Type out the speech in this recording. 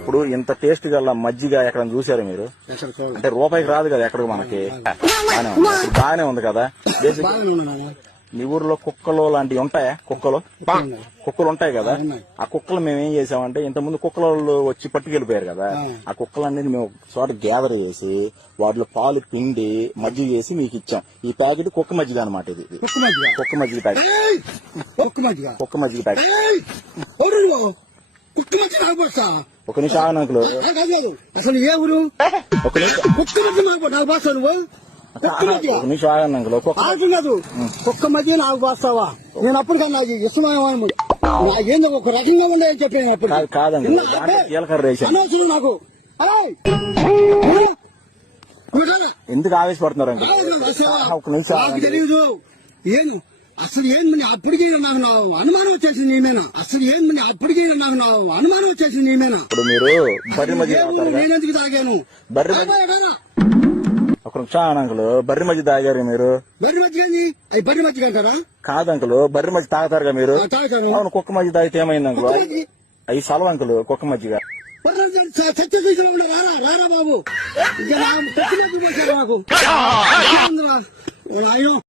ఇప్పుడు ఇంత టేస్ట్ గల మజ్జిగ ఎక్కడ చూసారు మీరు? అంటే రూపాయికి రాదు కదా ఎక్కడ మనకి. బాగానే ఉంది కదా. మీ ఊర్లో కుక్కలు లాంటివి ఉంటాయా? కుక్కలు ఉంటాయి కదా. ఆ కుక్కలు మేము ఏం చేసామంటే, ఇంత ముందు కుక్కలు వచ్చి పట్టుకెళ్ళిపోయారు కదా, ఆ కుక్కలన్నీ మేము చోట గ్యాదర్ చేసి వాటిలో పాలు పిండి మజ్జిగ చేసి మీకు ఇచ్చాం. ఈ ప్యాకెట్ కుక్క మజ్జిగ అనమాట. ఇది కుక్క మజ్జిగ ప్యాకెట్. కుక్క మజ్జిగ ప్యాకెట్. ఒక నిమిషం ఆగనంకులు. అసలు ఏ ఊరు? ఒక నిమిషం ఆగనంకులు. కుక్క మధ్య నాకు పోస్తావా? నేను అప్పటికన్నా ఇష్టమైన ఏందో ఒక రకంగా ఉండేదని చెప్పాను. అప్పుడు కాదండి, కీలకర్ర వేసాను. నాకు ఎందుకు ఆవేశపడుతున్నారు అండి? ఒక నిమిషం తెలియదు. ఏం అసలు ఏంది అప్పటికి నాకు అనుమానం వచ్చేసింది నీమేనా? అసలు ఏంది అప్పటికి నాకు అనుమానం వచ్చేసింది నీమేనా? ఇప్పుడు మీరు బర్రె మధ్య నేనెందుకు తాగాను? ఒక నిమిషం అంకులు, బర్రె మధ్య తాగారు మీరు? బర్రె మధ్య అవి బర్రె మధ్య అంటారా? కాదంకులు, బర్రె మధ్య తాగుతారుగా మీరు? అవును. కుక్క మధ్య తాగితే ఏమైంది అంకులు? అవి సలవ అంకులు, కుక్క మధ్యగా. రారా బాబు, నాకు